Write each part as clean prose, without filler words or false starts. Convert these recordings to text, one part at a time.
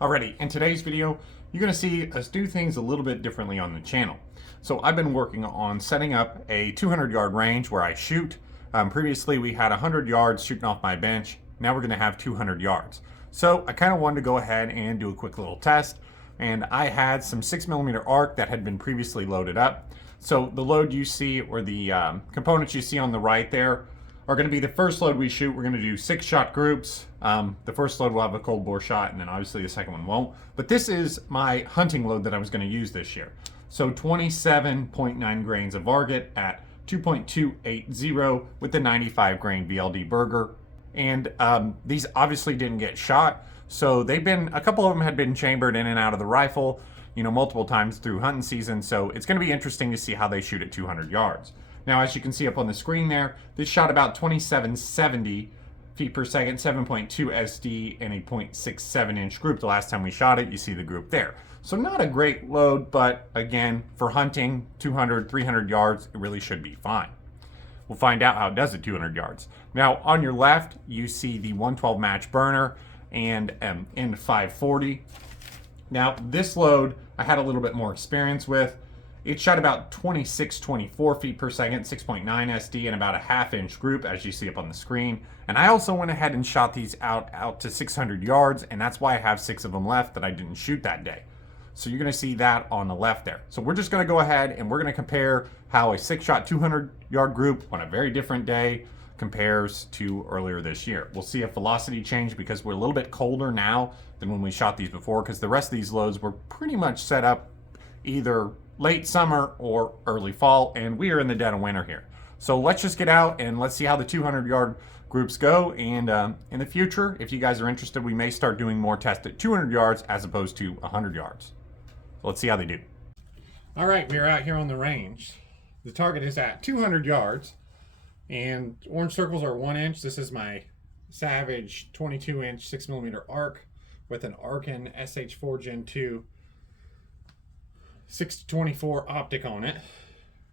Alrighty, in today's video, you're going to see us do things a little bit differently on the channel. So I've been working on setting up a 200-yard range where I shoot. Previously, we had 100 yards shooting off my bench. Now we're going to have 200 yards. So I kind of wanted to go ahead and do a quick little test. And I had some 6mm arc that had been previously loaded up. So the load you see, or the components you see on the right there, are going to be the first load we shoot. We're going to do 6-shot groups. The first load will have a cold bore shot, and then obviously the second one won't. But this is my hunting load that I was going to use this year. So 27.9 grains of Varget at 2.280 with the 95 grain VLD Berger. And these obviously didn't get shot. So they've been, a couple of them had been chambered in and out of the rifle, multiple times through hunting season. So it's going to be interesting to see how they shoot at 200 yards. Now, as you can see up on the screen there, this shot about 2770 feet per second, 7.2 SD, and a 0.67 inch group. The last time we shot it, you see the group there. So not a great load, but again, for hunting 200, 300 yards, it really should be fine. We'll find out how it does at 200 yards. Now, on your left, you see the 112 match burner and in 540. Now, this load I had a little bit more experience with. It shot about 24 feet per second, 6.9 SD, and about a half-inch group, as you see up on the screen. And I also went ahead and shot these out to 600 yards, and that's why I have 6 of them left that I didn't shoot that day. So you're going to see that on the left there. So we're just going to go ahead and we're going to compare how a 6-shot 200-yard group on a very different day compares to earlier this year. We'll see a velocity change because we're a little bit colder now than when we shot these before, because the rest of these loads were pretty much set up either late summer or early fall, and we are in the dead of winter here. So let's just get out and let's see how the 200-yard groups go. And in the future, if you guys are interested, we may start doing more tests at 200 yards as opposed to 100 yards. So let's see how they do. All right, we are out here on the range. The target is at 200 yards, and orange circles are 1 inch. This is my Savage 22-inch 6mm arc with an Arkin SH4 Gen 2 6-24 optic on it.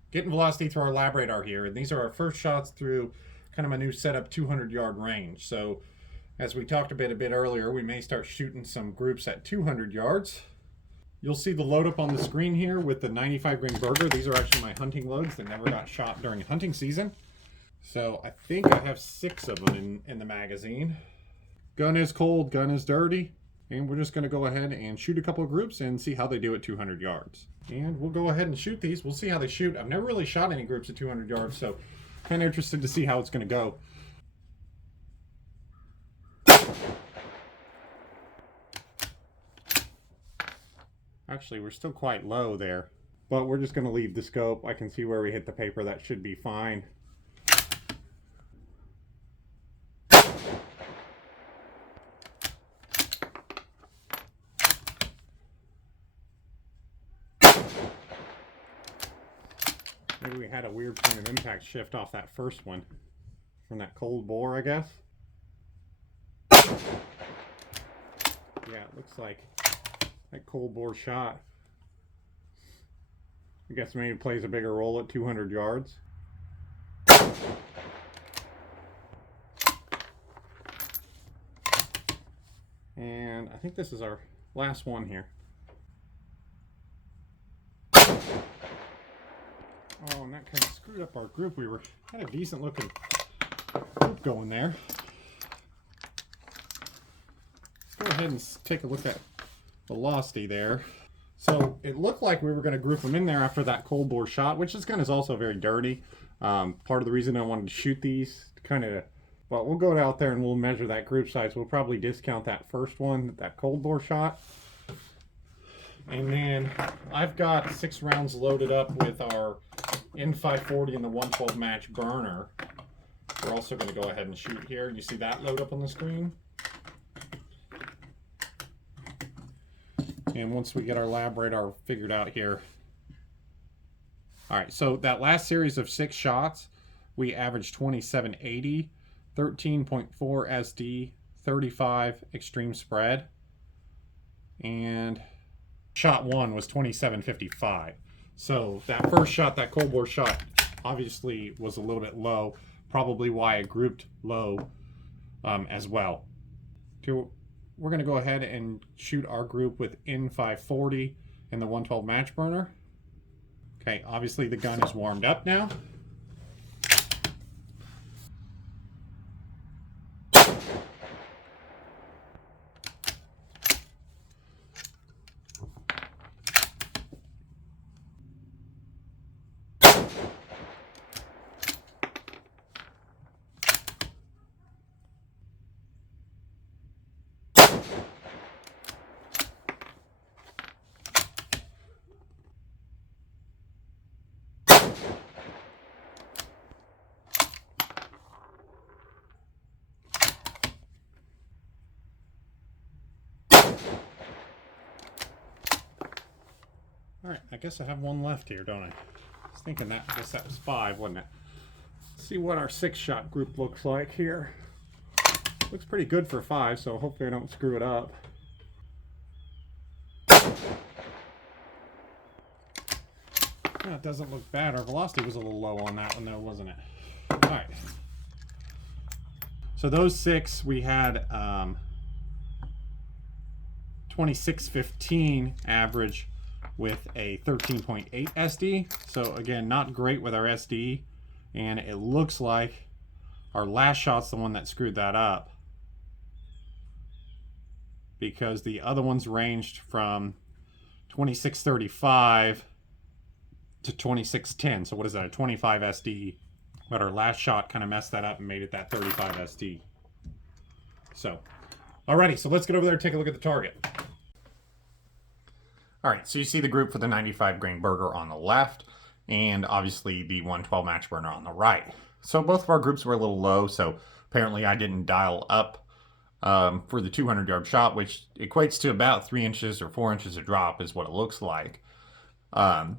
Getting velocity through our lab radar here, and these are our first shots through kind of my new setup 200-yard range. So as we talked a bit earlier, we may start shooting some groups at 200 yards. You'll see the load up on the screen here with the 95 grain Berger. These are actually my hunting loads that never got shot during hunting season. So I think I have 6 of them in the magazine. Gun is cold, gun is dirty. And we're just going to go ahead and shoot a couple of groups and see how they do at 200 yards. And we'll go ahead and shoot these. We'll see how they shoot. I've never really shot any groups at 200 yards, so kind of interested to see how it's going to go. Actually, we're still quite low there, but we're just going to leave the scope. I can see where we hit the paper. That should be fine. Maybe we had a weird point of impact shift off that first one from that cold bore, I guess. Yeah, it looks like that cold bore shot, I guess, maybe plays a bigger role at 200 yards. And I think this is our last one here. Oh, and that kind of screwed up our group. We had a decent looking group going there. Let's go ahead and take a look at velocity there. So it looked like we were going to group them in there after that cold bore shot, which this gun is also very dirty. Part of the reason I wanted to shoot these, well, we'll go out there and we'll measure that group size. We'll probably discount that first one, that cold bore shot. And then I've got 6 rounds loaded up with our N540 and the 112 match burner. We're also going to go ahead and shoot here. You see that load up on the screen? And once we get our lab radar figured out here. All right, so that last series of 6 shots, we averaged 2780, 13.4 SD, 35 extreme spread, and shot 1 was 2755. So that first shot, that cold bore shot, obviously was a little bit low, probably why I grouped low as well. we're going to go ahead and shoot our group with N540 and the 112 match burner. Okay, obviously the gun is warmed up now. Alright, I guess I have one left here, don't I? I was thinking that, I guess that was 5, wasn't it? Let's see what our 6-shot group looks like here. Looks pretty good for 5, so hopefully I don't screw it up. Yeah, it doesn't look bad. Our velocity was a little low on that one though, wasn't it? Alright. So those 6, we had 2615 average with a 13.8 SD. So again, not great with our SD, and it looks like our last shot's the one that screwed that up, because the other ones ranged from 2635 to 2610. So what is that, a 25 SD? But our last shot kind of messed that up and made it that 35 SD. So, alrighty, so let's get over there and take a look at the target. Alright, so you see the group for the 95 grain Berger on the left, and obviously the 112 match burner on the right. So both of our groups were a little low, so apparently I didn't dial up for the 200 yard shot, which equates to about 3 inches or 4 inches of drop is what it looks like. But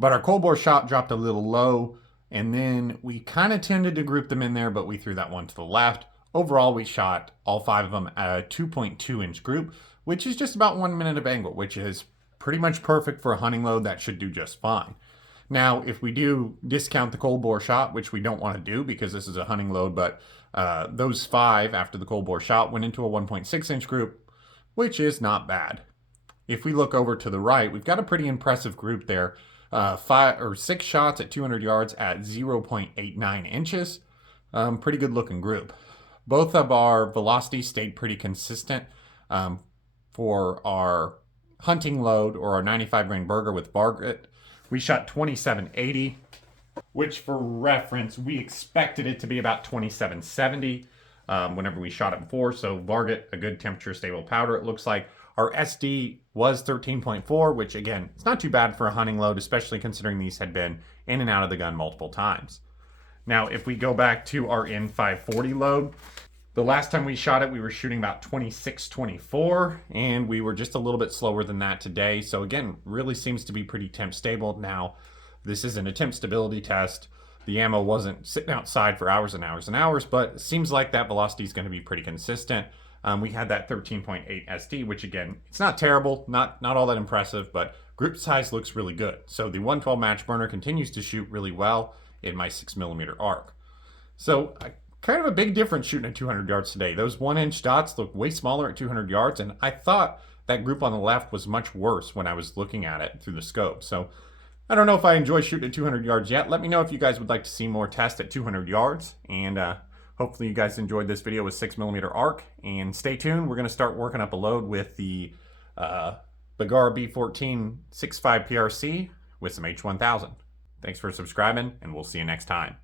our cold bore shot dropped a little low, and then we kind of tended to group them in there, but we threw that one to the left. Overall, we shot all 5 of them at a 2.2 inch group, which is just about 1 minute of angle, which is pretty much perfect for a hunting load. That should do just fine. Now, if we do discount the cold bore shot, which we don't want to do because this is a hunting load, but those 5 after the cold bore shot went into a 1.6 inch group, which is not bad. If we look over to the right, we've got a pretty impressive group there. 5 or 6 shots at 200 yards at 0.89 inches. Pretty good looking group. Both of our velocities stayed pretty consistent for our hunting load, or our 95 grain Berger with Varget. We shot 2780, which for reference, we expected it to be about 2770 whenever we shot it before. So Varget, a good temperature stable powder, it looks like. Our SD was 13.4, which again, it's not too bad for a hunting load, especially considering these had been in and out of the gun multiple times. Now, if we go back to our N540 load, the last time we shot it, we were shooting about 26-24, and we were just a little bit slower than that today. So again, really seems to be pretty temp stable. Now, this isn't a temp stability test. The ammo wasn't sitting outside for hours and hours and hours, but it seems like that velocity is going to be pretty consistent. We had that 13.8 SD, which again, it's not terrible, not all that impressive, but group size looks really good. So the 112 match burner continues to shoot really well in my 6mm arc. So kind of a big difference shooting at 200 yards today. Those 1 inch dots look way smaller at 200 yards, and I thought that group on the left was much worse when I was looking at it through the scope. So I don't know if I enjoy shooting at 200 yards yet. Let me know if you guys would like to see more tests at 200 yards, and hopefully you guys enjoyed this video with 6mm arc, and stay tuned. We're going to start working up a load with the Berger B14 6.5 PRC with some H1000. Thanks for subscribing, and we'll see you next time.